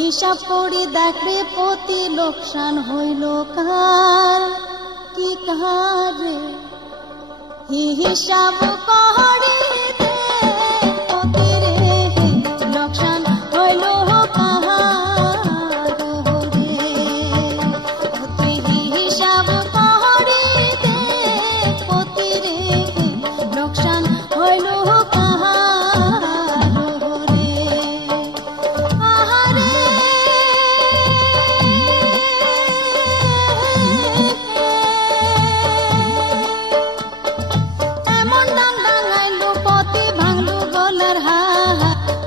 হিসাব করি দেখরে প্রতি লোকসান হইল কার কি কার হিসাব করি দে প্রতি রে লোকসান হইল কার রে হিসাব করি দে প্রতি রে লোকসান হইল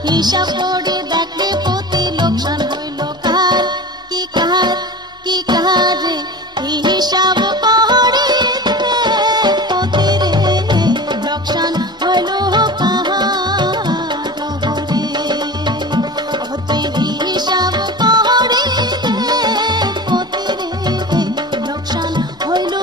হিসাব করে দেখলে প্রতি লোকসান হইল কার কি কার কি কার রে হিসাব করে প্রতি রে লোকসান হইল কার রে হিসাব করে প্রতি রে লোকসান হইল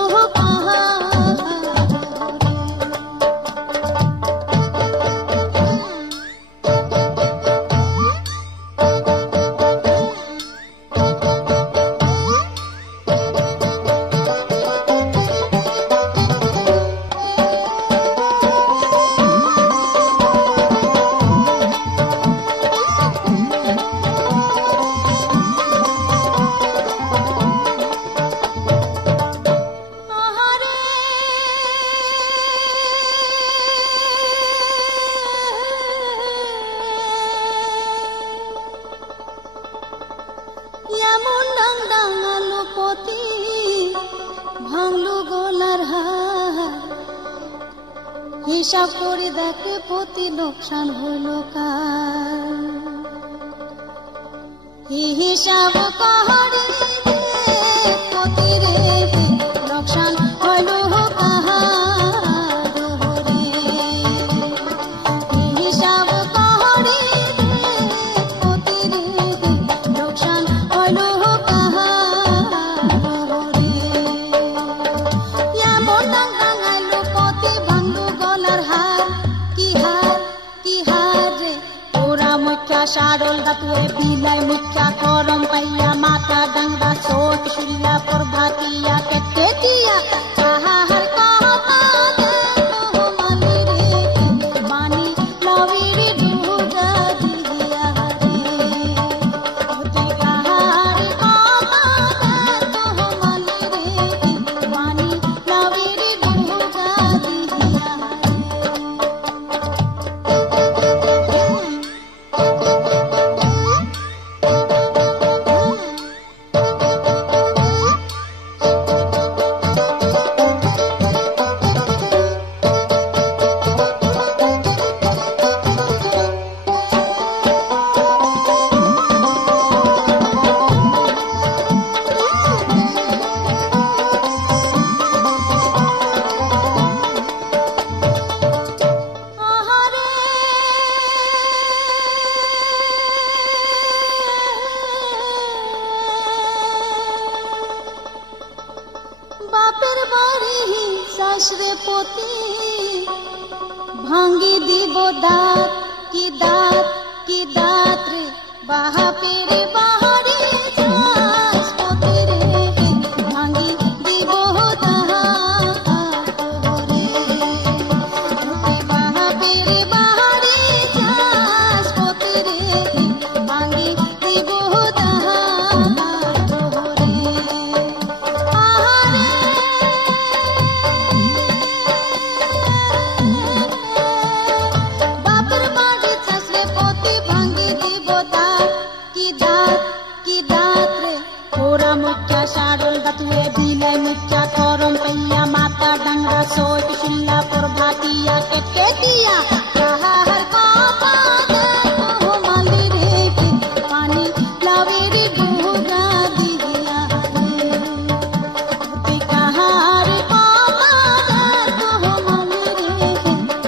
এমন ডাঙালো পতি ভাঙলু গোলার হার হিসাব করে দেখে প্রতি লোকসান হইল কার হিসাব করে প্রতি রে লোকসান হইল সারল দাতুয়ে বিলাই মুখ্যা করম পাইয়া মাথা ডাঙ্গা চোখ সুরিয়া প্রভাতিয়া কেটিয়া কাহার কথা দেখো মানি রে বানি লবির ডুগা দিয়া রে ওতি কাহার কথা দেখো মানি রে বানি লবির ডুগা দিয়া বাপের বাড়ি শাশুড়ে পতি ভাঙ্গি দিব দাঁত কি দাঁত কি দাঁত রে বাপের বাড়ি শাশুড়ে রে ভাঙ্গি দিব দাঁত রে বাপের বাড়ি শাশুড়ে রে ভাঙ্গি দিব সারল গাতুয়ে বিলাই মুখ্যা করম পাইয়া মাথা ডাঙ্গা সোট শুনলা পর ভাটিয়া কেটিয়া কাহার কথা দেখো মালি রে পানি লাভের ডুগা দিয়া রে কাহার কথা দেখো মালি রে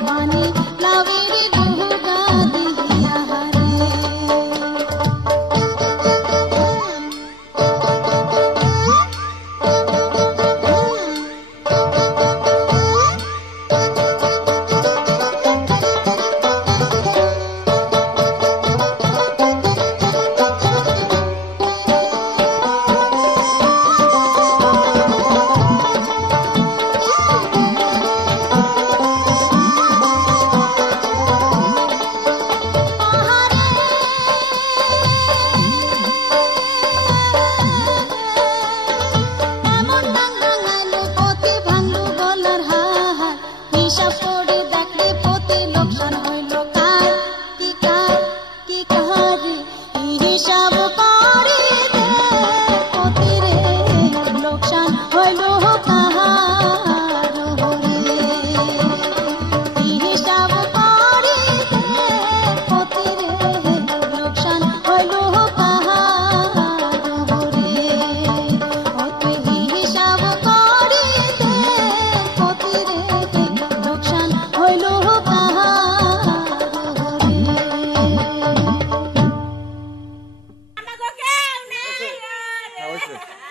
পানি লাভের ডুগা দিয়া রে Yes, yes.